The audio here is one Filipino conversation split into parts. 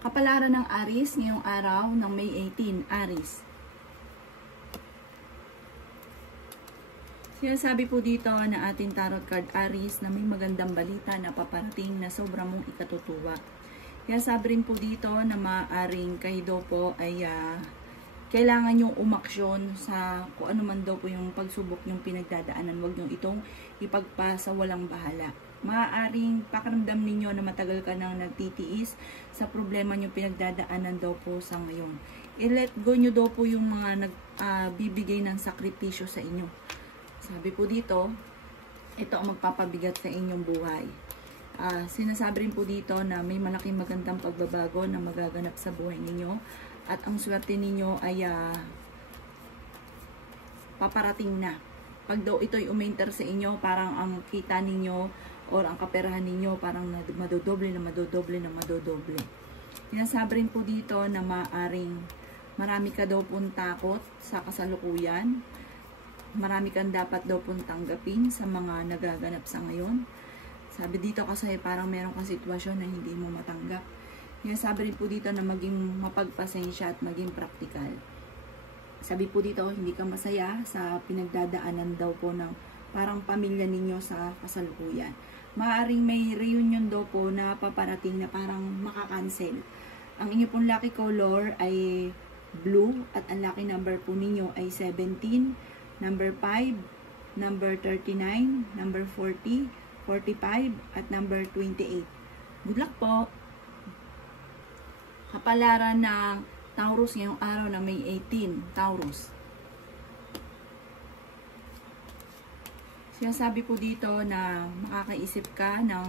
Kapalaran ng Aries ngayong araw ng May 18, Aries. Sinasabi po dito na ating tarot card Aries na may magandang balita na paparating na sobra mong ikatutuwa. Kaya sabi rin po dito na maaaring kayo daw po ay kailangan nyo umaksyon sa kung ano man daw po yung pagsubok yung pinagdadaanan. Huwag nyo itong ipagpasa walang bahala. Maaaring pakiramdam ninyo na matagal ka nang nagtitiis sa problema nyo pinagdadaanan daw po sa ngayon. I-let go nyo daw po yung mga nagbibigay ng sakripisyo sa inyo. Sabi po dito, ito ang magpapabigat sa inyong buhay. Sinasabi rin po dito na may malaking magandang pagbabago na magaganap sa buhay ninyo at ang swerte ninyo ay paparating na. Pag daw ito'y umainter sa inyo, parang ang kita ninyo or ang kaperahan ninyo parang madodoble na madodoble na madodoble. Sinasabi rin po dito na maaring marami ka daw pong takot sa kasalukuyan. Marami kang dapat daw pong tanggapin sa mga nagaganap sa ngayon. Sabi dito kasi parang meron kang sitwasyon na hindi mo matanggap. Sinasabi rin po dito na maging mapagpasensya at maging praktikal. Sabi po dito, hindi ka masaya sa pinagdadaanan daw po ng parang pamilya ninyo sa kasalukuyan. Maaring may reunion daw po na paparating na parang makakancel. Ang inyo pong lucky color ay blue at ang lucky number po ninyo ay 17, number 5, number 39, number 40, 45, at number 28. Good luck po! Kapalaran ng Taurus ngayong araw na May 18, Taurus. Sinasabi po dito na makakaisip ka ng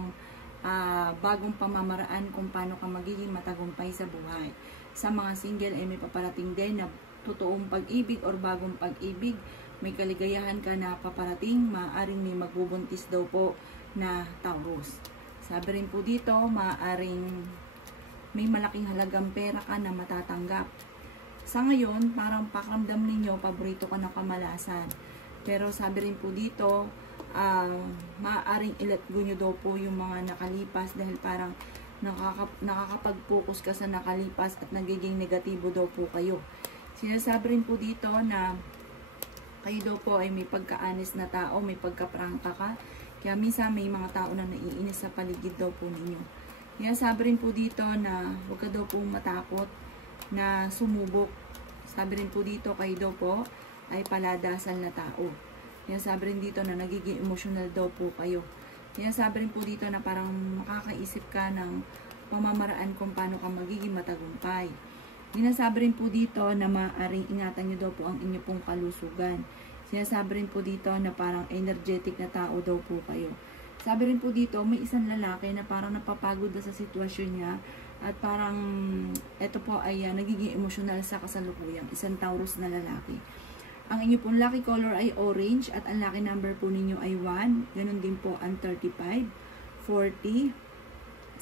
bagong pamamaraan kung paano ka magiging matagumpay sa buhay. Sa mga single ay may paparating din na totoong pag-ibig or bagong pag-ibig. May kaligayahan ka na paparating, maaaring may magbubuntis daw po na Taurus. Sabi rin po dito, maaaring may malaking halagang pera ka na matatanggap. Sa ngayon, parang pakiramdam ninyo, paborito ka ng kamalasan. Pero sabi rin po dito, maaaring i-let go nyo daw po yung mga nakalipas dahil parang nakakapag-focus ka sa nakalipas at nagiging negatibo daw po kayo. Sinasabi rin po dito na kayo daw po ay may pagka-honest na tao, may pagka-prangka ka. Kaya minsan may mga tao na naiinis sa paligid daw po ninyo. Sinasabi rin po dito na huwag ka daw po matakot na sumubok. Sabi rin po dito kayo daw po ay paladasal na tao. Sinasabi rin dito na nagiging emotional daw po kayo. Sinasabi rin po dito na parang makakaisip ka ng pamamaraan kung paano ka magiging matagumpay. Sinasabi rin po dito na maaaring ingatan nyo daw po ang inyo pong kalusugan. Sinasabi rin po dito na parang energetic na tao daw po kayo. Sabi rin po dito, may isang lalaki na parang napapagod na sa sitwasyon niya at parang ito po ay nagiging emotional sa kasalukuyang isang Taurus na lalaki. Ang inyo pong lucky color ay orange at ang lucky number po ninyo ay 1. Ganon din po ang 35, 40,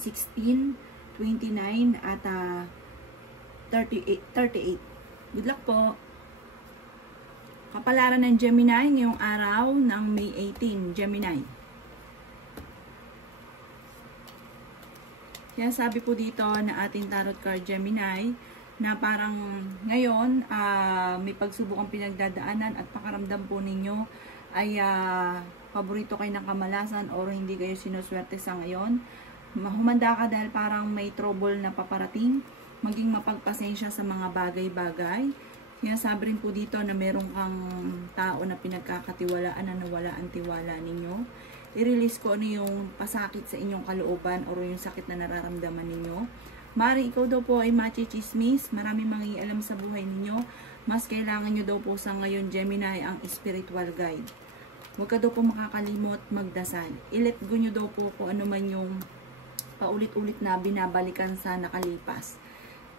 16, 29 at 38. Good luck po! Kapalaran ng Gemini ngayong araw ng May 18, Gemini. Kaya sabi po dito na ating tarot card Gemini na parang ngayon may pagsubok ang pinagdadaanan at pakaramdam po ninyo ay paborito kayo ng kamalasan o hindi kayo sinuswerte sa ngayon. Humanda ka dahil parang may trouble na paparating. Maging mapagpasensya sa mga bagay-bagay. Sinasabi rin po dito na meron kang tao na pinagkakatiwalaan na nawala ang tiwala ninyo. I-release ko ano yung pasakit sa inyong kalooban o yung sakit na nararamdaman ninyo. Maaaring ikaw daw po ay machichismis, marami mangingialam sa buhay ninyo. Mas kailangan nyo daw po sa ngayon, Gemini, ang spiritual guide. Huwag ka daw po makakalimot magdasal. I-let go nyo daw po kung ano man yung paulit-ulit na binabalikan sa nakalipas.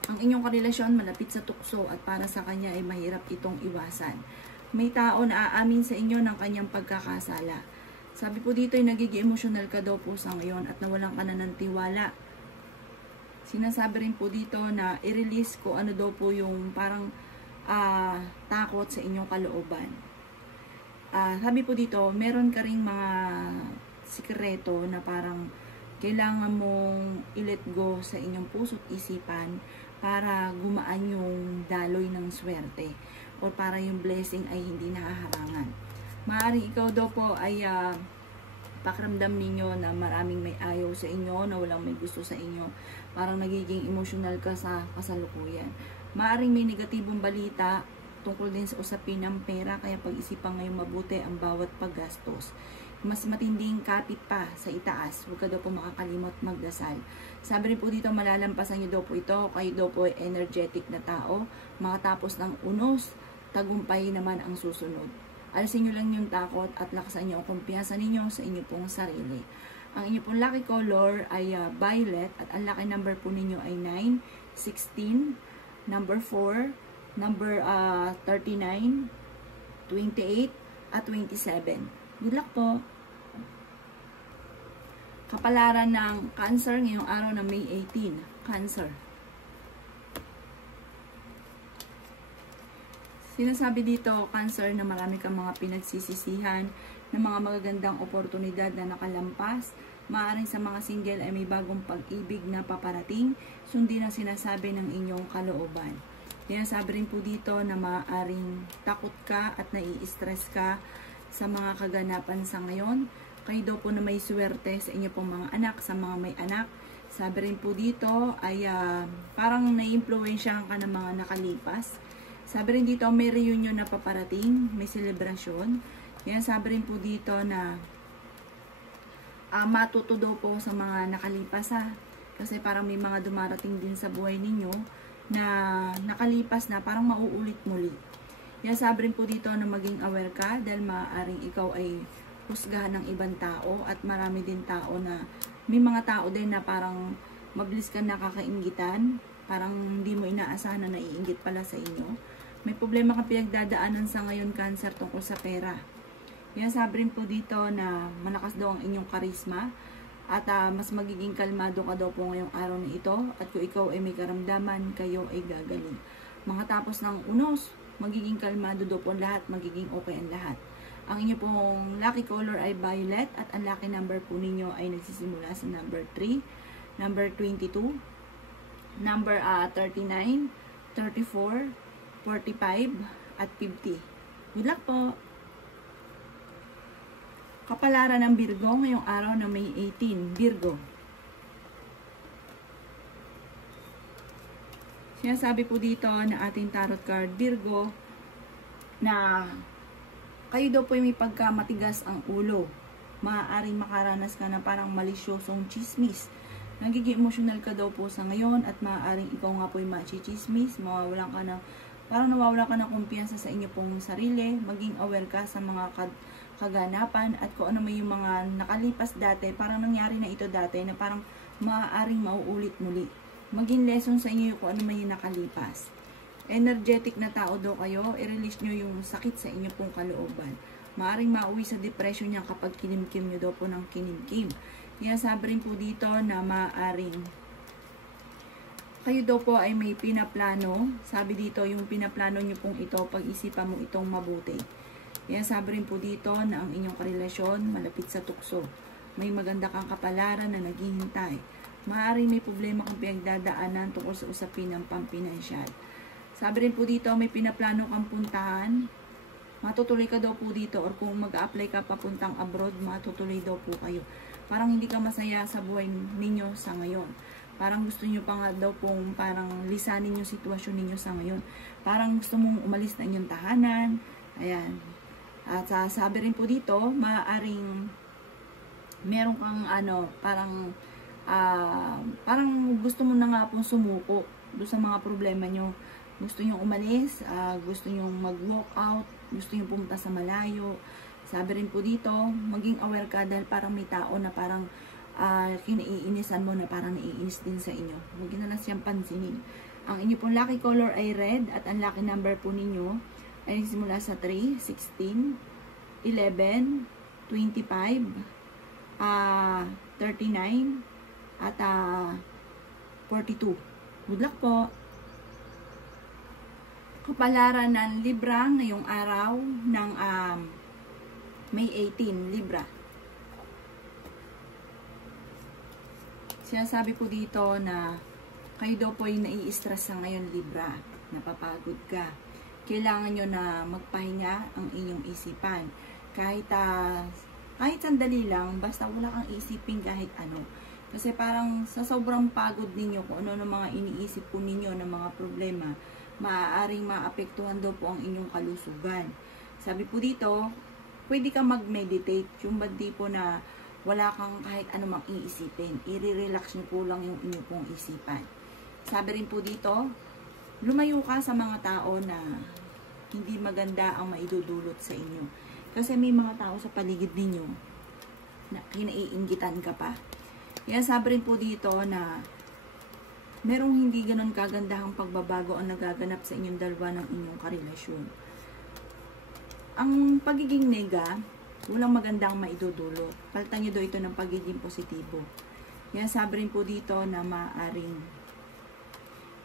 Ang inyong karelasyon malapit sa tukso at para sa kanya ay mahirap itong iwasan. May tao na aamin sa inyo ng kanyang pagkakasala. Sabi po dito ay nagiging emotional ka daw po sa ngayon at nawalan ka na ng tiwala. Sinasabi rin po dito na i-release ko ano daw po yung parang takot sa inyong kalooban. Sabi po dito, meron ka ring mga sikreto na parang kailangan mong i-let go sa inyong puso't isipan para gumaan yung daloy ng swerte o para yung blessing ay hindi nahaharangan. Maaaring ikaw daw po ay pakiramdam ninyo na maraming may ayaw sa inyo, na walang may gusto sa inyo. Parang nagiging emotional ka sa kasalukuyan. Maaaring may negatibong balita tungkol din sa usapin ng pera, kaya pag-isipan ngayong mabuti ang bawat paggastos. Mas matinding kapit pa sa itaas, huwag ka daw po makakalimot magdasal. Sabi rin po dito, malalampasan nyo daw po ito, kayo daw po ay energetic na tao, makatapos ng unos, tagumpay naman ang susunod. Alisin nyo lang yung takot at lakasan nyo ang kumpiyansa ninyo sa inyo pong sarili. Ang inyo pong lucky color ay violet at ang lucky number po ninyo ay 9, 16, number 4, number 39, 28, at 27. Good luck po! Kapalaran ng Cancer ngayong araw na May 18. Cancer. Sinasabi dito, Cancer, na marami kang mga pinagsisisihan, na mga magagandang oportunidad na nakalampas. Maaaring sa mga single ay may bagong pag-ibig na paparating, sundin ang sinasabi ng inyong kalooban. Sinasabi rin po dito na maaaring takot ka at nai-stress ka sa mga kaganapan sa ngayon. Kayo daw po na may swerte sa inyo pong mga anak, sa mga may anak. Sabi rin po dito ay parang nai-impluwensyahan ka ng mga nakalipas. Sabi rin dito, may reunion na paparating, may selebrasyon. Yan, sabi rin po dito na matuto daw po sa mga nakalipas Kasi parang may mga dumarating din sa buhay ninyo na nakalipas na, parang mauulit muli. Yan, sabi rin po dito na maging aware ka dahil maaaring ikaw ay husgahan ng ibang tao at marami din tao na, may mga tao din na parang mabilis ka nakakainggitan, parang hindi mo inaasahan na naiinggit pala sa inyo. May problema kang pinagdadaanan sa ngayon, Cancer, tungkol sa pera. Yan, sabi rin po dito na malakas daw ang inyong karisma at mas magiging kalmado ka daw po ngayong araw na ito. At kung ikaw ay may karamdaman, kayo ay gagaling. Mga tapos ng unos, magiging kalmado daw po lahat, magiging okay ang lahat. Ang inyo pong lucky color ay violet at ang lucky number po ninyo ay nagsisimula sa number 3, number 22, number 39, 34, 45, at 50. Good luck po! Kapalaran ng Virgo ngayong araw na May 18. Virgo. Sinasabi po dito na ating tarot card, Virgo, na kayo daw po may pagkamatigas ang ulo. Maaaring makaranas ka na parang malisyosong chismis. Nagiging emotional ka daw po sa ngayon at maaaring ikaw nga po yung machichismis, mawawalan ka ng parang nawawala ka ng kumpiyansa sa inyo pong sarili. Maging aware ka sa mga kaganapan at kung ano may yung mga nakalipas dati, parang nangyari na ito dati na parang maaaring mauulit muli. Maging lesson sa inyo kung ano may yung nakalipas. Energetic na tao daw kayo, i-release nyo yung sakit sa inyo pong kalooban. Maaaring mauwi sa depression niya kapag kinimkim nyo daw po ng kinimkim. Kaya sabi rin po dito na maaaring kayo daw po ay may pinaplano. Sabi dito, yung pinaplano nyo pong ito, pag-isipan mo itong mabuti. Kaya sabi rin po dito na ang inyong karelasyon malapit sa tukso. May maganda kang kapalaran na naghihintay. Maaaring may problema kang pinagdadaanan tungkol sa usapin ng pampinansyal. Sabi rin po dito, may pinaplano kang puntahan. Matutuloy ka daw po dito, or kung mag-a-apply ka papuntang abroad, matutuloy daw po kayo. Parang hindi ka masaya sa buhay ninyo sa ngayon. Parang gusto nyo pa nga daw pong parang lisanin yung sitwasyon ninyo sa ngayon. Parang gusto mong umalis na inyong tahanan. Ayan. At sabi rin po dito, maaaring meron kang parang gusto mo na nga pong sumuko doon sa mga problema nyo. Gusto nyo umalis, gusto nyo mag-walk out, gusto nyo pumunta sa malayo. Sabi rin po dito, maging aware ka dahil parang may tao na parang kinaiinisan mo na parang naiinis din sa inyo. Huwag na lang siyang pansinin. Ang inyo pong lucky color ay red at ang lucky number po ninyo ay nagsimula sa 3, 16, 11, 25, 39, at 42. Good luck po! Kapalaran ng Libra ngayong araw ng May 18, Libra. Sinasabi po dito na kayo daw po ay nai-stress sa ngayon, Libra. Napapagod ka. Kailangan nyo na magpahinga ang inyong isipan. Kahit sandali lang, basta wala kang isipin kahit ano. Kasi parang sa sobrang pagod ninyo, kung ano ng mga iniisip po ninyo ng mga problema, maaaring maapektuhan daw po ang inyong kalusugan. Sabi po dito, pwede kang mag-meditate. Yung bandi po na wala kang kahit anumang iisipin. I-relax nyo po lang yung inyong pong isipan. Sabi rin po dito, lumayo ka sa mga tao na hindi maganda ang maidudulot sa inyo. Kasi may mga tao sa paligid ninyo na kinaiinggitan ka pa. Kaya sabi rin po dito na merong hindi ganun kagandahang pagbabago ang nagaganap sa inyong dalawa ng inyong karelasyon. Ang pagiging nega, walang magandang maidudulot. Palitan nyo daw ito ng pagiging positibo. Kaya sabi rin po dito na maaaring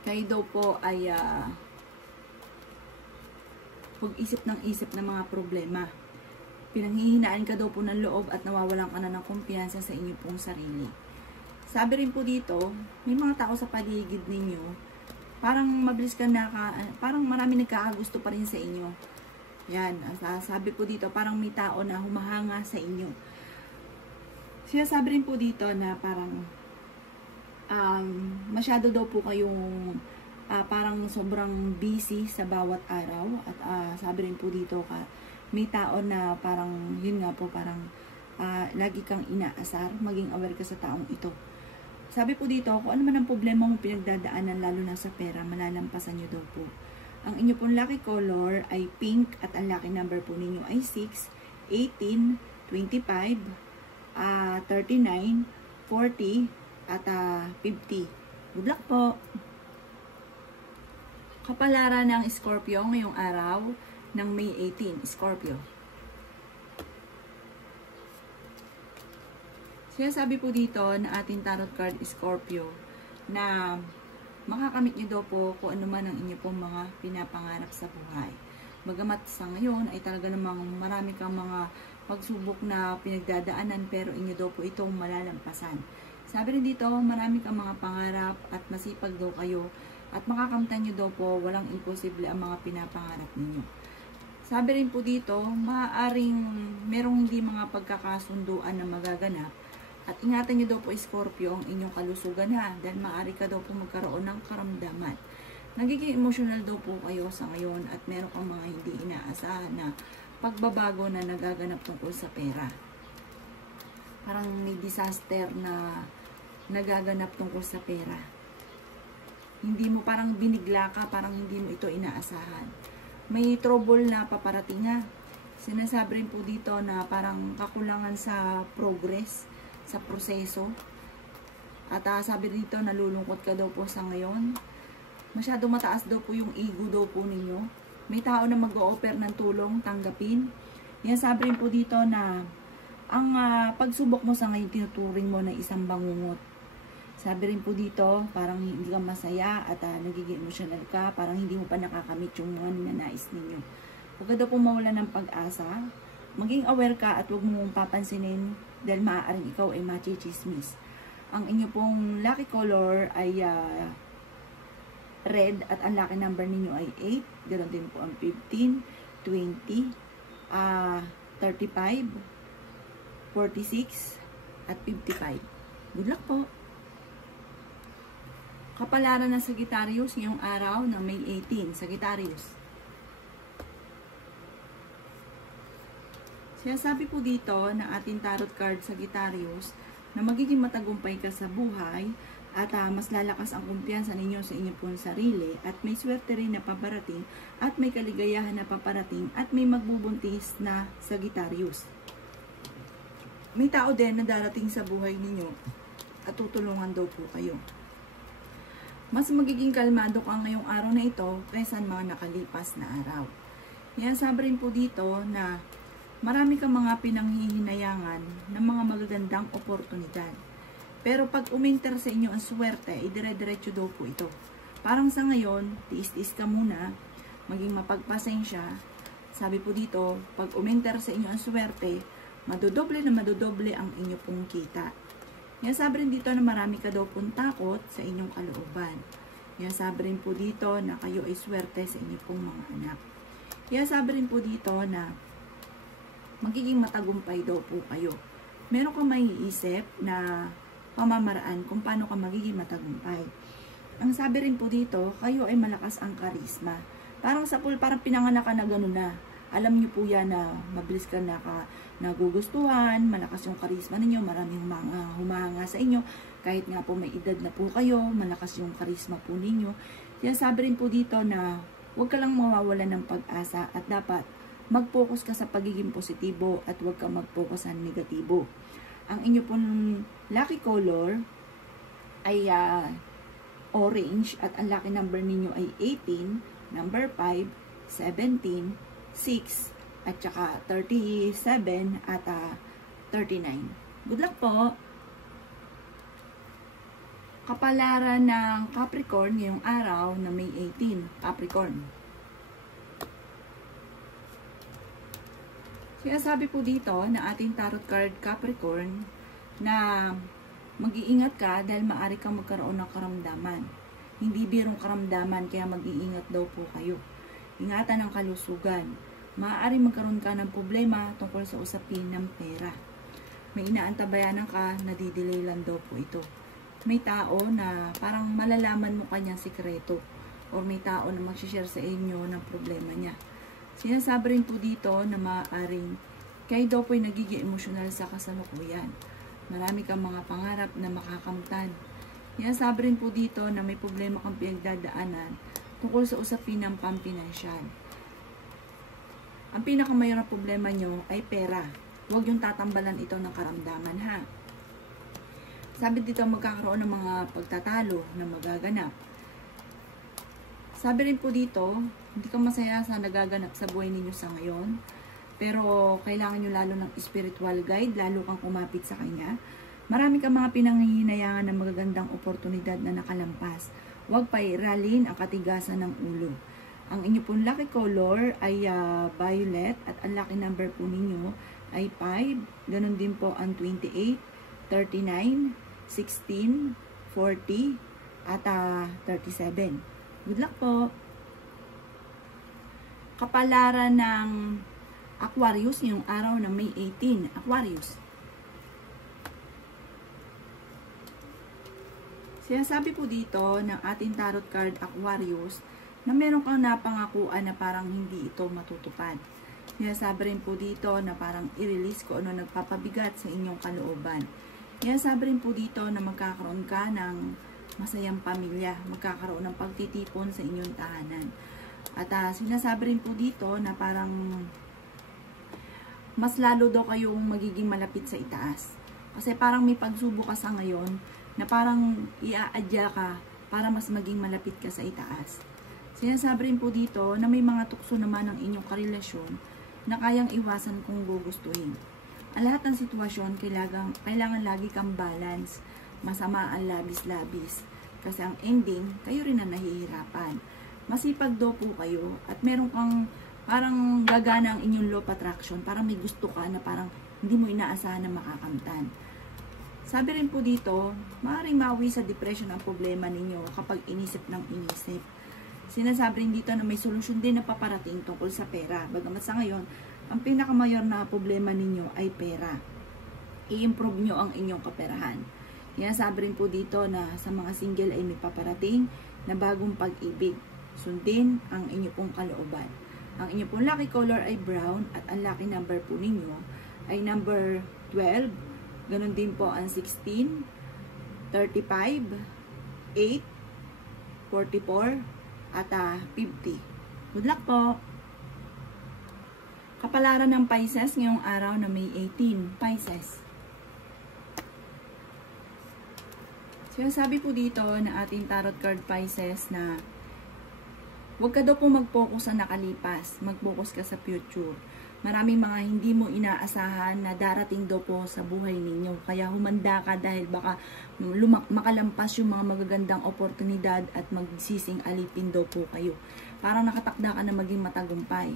kayo daw po ay pag-isip ng isip ng mga problema. Pinanghihinaan ka daw po ng loob at nawawalan ka na ng kumpiyansa sa inyo pong sarili. Sabi rin po dito, may mga tao sa paligid ninyo, parang mabilis ka parang marami nagkakagusto pa rin sa inyo. Yan, sabi po dito, parang may tao na humahanga sa inyo. Sabi rin po dito na parang masyado daw po kayong parang sobrang busy sa bawat araw. At sabi rin po dito, may tao na parang, yun nga po, parang lagi kang inaasar, maging aware ka sa taong ito. Sabi po dito, kung ano man ang problema mong pinagdadaanan, lalo na sa pera, malalampasan nyo daw po. Ang inyo pong lucky color ay pink at ang lucky number po ninyo ay 6, 18, 25, 39, 40, at 50. Good luck po! Kapalaran ng Scorpio ngayong araw ng May 18, Scorpio. Sinasabi po dito na ating tarot card Scorpio na makakamit niyo daw po kung ano man ang inyo pong mga pinapangarap sa buhay. Bagamat sa ngayon ay talaga namang marami kang mga pagsubok na pinagdadaanan pero inyo daw po itong malalampasan. Sabi rin dito, marami kang mga pangarap at masipag daw kayo at makakamtan nyo daw po walang imposible ang mga pinapangarap ninyo. Sabi rin po dito, maaaring merong hindi mga pagkakasunduan na magaganap. At ingatan nyo daw po, Scorpio, ang inyong kalusugan ha. Dahil maaari ka daw po magkaroon ng karamdaman. Nagiging emotional daw po kayo sa ngayon at meron kang mga hindi inaasahan na pagbabago na nagaganap tungkol sa pera. Parang may disaster na nagaganap tungkol sa pera. Hindi mo parang binigla ka, parang hindi mo ito inaasahan. May trouble na paparating ha. Sinasabi rin po dito na parang kakulangan sa progress, sa proseso. At sabi dito, nalulungkot ka daw po sa ngayon. Masyado mataas daw po yung ego daw po ninyo. May tao na mag-o-offer ng tulong, tanggapin. Yan, sabi rin po dito na ang pagsubok mo sa ngayon, tinuturing mo na isang bangungot. Sabi rin po dito, parang hindi ka masaya at nagiging emotional ka, parang hindi mo pa nakakamit yung mga ninanais ninyo. Huwag ka daw po mawala ng pag-asa. Maging aware ka at huwag mong papansinin dahil maaaring ikaw ay machichismis. Ang inyo pong lucky color ay red at ang lucky number ninyo ay 8. Ganoon din po ang 15, 20, 35, 46, at 55. Good luck po! Kapalaran ng Sagittarius ngayong araw ng May 18, Sagittarius. Sinasabi po dito na ating tarot card Sagittarius na magiging matagumpay ka sa buhay at mas lalakas ang kumpiyansa ninyo sa inyong pong sarili at may swerte rin na paparating at may kaligayahan na paparating at may magbubuntis na Sagittarius. May tao din na darating sa buhay ninyo at tutulungan daw po kayo. Mas magiging kalmado ka ngayong araw na ito kaysa mga nakalipas na araw. Yan, sabi rin po dito na marami kang mga pinanghihinayangan ng mga magagandang oportunidad. Pero pag uminter sa inyo ang swerte, idire-diretso daw po ito. Parang sa ngayon, tiis-tiis ka muna, maging mapagpasensya. Sabi po dito, pag uminter sa inyo ang swerte, madodoble na madodoble ang inyo pong kita. Sabi rin dito na marami ka daw pong takot sa inyong kalooban. Sabi rin po dito na kayo ay swerte sa inyong pong mga anak. Sabi rin po dito na magiging matagumpay daw po kayo. Meron kang maiisip na pamamaraan kung paano ka magiging matagumpay. Ang sabi rin po dito, kayo ay malakas ang karisma. Parang sa pool, parang pinanganak ka na gano'n na. Alam niyo po yan na mabilis ka nagugustuhan, malakas yung karisma ninyo, maraming humahanga sa inyo. Kahit nga po may edad na po kayo, malakas yung karisma po ninyo. Sabi rin po dito na huwag ka lang mawawalan ng pag-asa at dapat mag-focus ka sa pagiging positibo at huwag ka mag-focus sa negatibo. Ang inyo pong lucky color ay orange at ang lucky number ninyo ay 18, number 5, 17, 6, at saka 37 at 39. Good luck po! Kapalaran ng Capricorn ngayong araw na May 18, Capricorn. Sabi po dito na ating tarot card Capricorn na mag-iingat ka dahil maaari kang magkaroon ng karamdaman. Hindi birong karamdaman kaya mag-iingat daw po kayo. Ingatan ang kalusugan. Maaari magkaroon ka ng problema tungkol sa usapin ng pera. May inaantabayanan ka, nadidelay lang daw po ito. May tao na parang malalaman mo kanyang sikreto or may tao na mag-share sa inyo ng problema niya. Sinasabi rin po dito na maaaring kayo daw po'y nagiging emosyonal sa kasalukuyan. Marami kang mga pangarap na makakamtan. Sabi rin po dito na may problema kang pinagdadaanan tungkol sa usapin ng pampinansyal. Ang pinakamayroong problema nyo ay pera. Huwag yung tatambalan ito ng karamdaman ha. Sabi dito magkakaroon ng mga pagtatalo na magaganap. Sabi rin po dito, hindi ka masaya sa nagaganap sa buhay ninyo sa ngayon. Pero kailangan nyo lalo ng spiritual guide, lalo kang kumapit sa kanya. Marami kang mga pinanghihinayangan ng magagandang oportunidad na nakalampas. Huwag pairalin ang katigasan ng ulo. Ang inyo pong lucky color ay violet at ang lucky number po ninyo ay 5. Ganon din po ang 28, 39, 16, 40 at 37. Good luck po! Kapalaran ng Aquarius ngayong araw na May 18. Aquarius. Sinasabi po dito ng ating tarot card Aquarius na meron kang napangakuan na parang hindi ito matutupad. Sinasabi rin po dito na parang i-release ko ano nagpapabigat sa inyong kalooban. Sinasabi rin po dito na magkakaroon ka ng masayang pamilya, magkakaroon ng pagtitipon sa inyong tahanan. At sinasabi rin po dito na parang mas lalo daw kayong magiging malapit sa itaas. Kasi parang may pagsubok ka sa ngayon na parang iaadya ka para mas maging malapit ka sa itaas. Sinasabi rin po dito na may mga tukso naman ng inyong karelasyon na kayang iwasan kung gugustuhin. Ang lahat ng sitwasyon, kailangan lagi kang balance. Masama ang labis-labis. Kasi ang ending, kayo rin na nahihirapan. Masipag daw po kayo at meron kang parang gagana ang inyong law of attraction. Parang may gusto ka na parang hindi mo inaasahan na makakamtan. Sabi rin po dito, maaaring mawi sa depression ang problema ninyo kapag inisip ng inisip. Sinasabi rin dito na may solusyon din na paparating tungkol sa pera. Bagamat sa ngayon, ang pinakamayor na problema ninyo ay pera. I-improve nyo ang inyong kaperahan. Sabi rin po dito na sa mga single ay may paparating na bagong pag-ibig. Sundin ang inyong pong kalooban. Ang inyong pong lucky color ay brown at ang lucky number po ninyo ay number 12. Ganon din po ang 16, 35, 8, 44, at 50. Good luck po! Kapalaran ng Pisces ngayong araw na May 18. Pisces. Sinasabi po dito na ating tarot card Pisces na huwag ka daw po mag-focus sa nakalipas. Mag-focus ka sa future. Maraming mga hindi mo inaasahan na darating daw po sa buhay ninyo. Kaya humanda ka dahil baka makalampas yung mga magagandang oportunidad at magsising alipin daw po kayo. Parang nakatakda ka na maging matagumpay.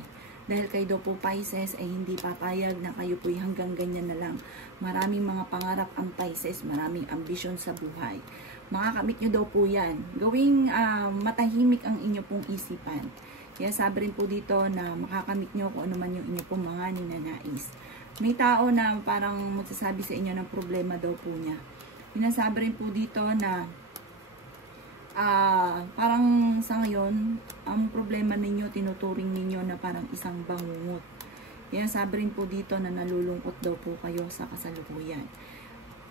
Dahil kayo daw po Pisces ay hindi papayag na kayo po'y hanggang ganyan na lang. Maraming mga pangarap ang Pisces, maraming ambisyon sa buhay. Makakamit nyo daw po yan. Gawing matahimik ang inyo pong isipan. Kaya sabi rin po dito na makakamit nyo kung ano man yung inyo pong mga ninanais. May tao na parang magsasabi sa inyo ng problema daw po niya. Pinasabi rin po dito na parang sa ngayon, ang problema ninyo, tinuturing ninyo na parang isang bangungot. Kaya sabi rin po dito na nalulungkot daw po kayo sa kasalukuyan.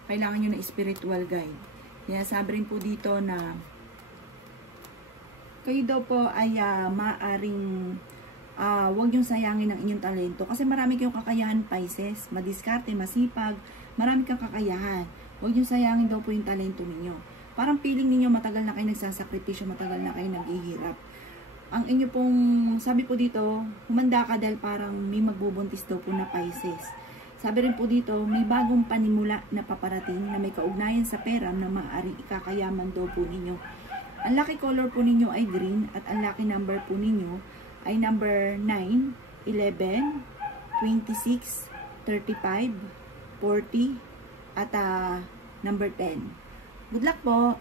Kailangan nyo ng spiritual guide. Kaya sabi rin po dito na kayo daw po ay maaring huwag yung sayangin ang inyong talento. Kasi marami kayong kakayahan, Pisces. Madiskarte, masipag, marami kang kakayahan. Huwag yung sayangin daw po yung talento ninyo. Parang feeling ninyo matagal na kayo nagsasakripisyo, matagal na kayo naghihirap. Ang inyo pong, sabi po dito, humanda ka dahil parang may magbubuntis daw po na Pisces. Sabi rin po dito, may bagong panimula na paparating na may kaugnayan sa pera na maaaring ikakayaman daw po ninyo. Ang lucky color po ninyo ay green at ang lucky number po ninyo ay number 9, 11, 26, 35, 40, at number 10. Good luck po!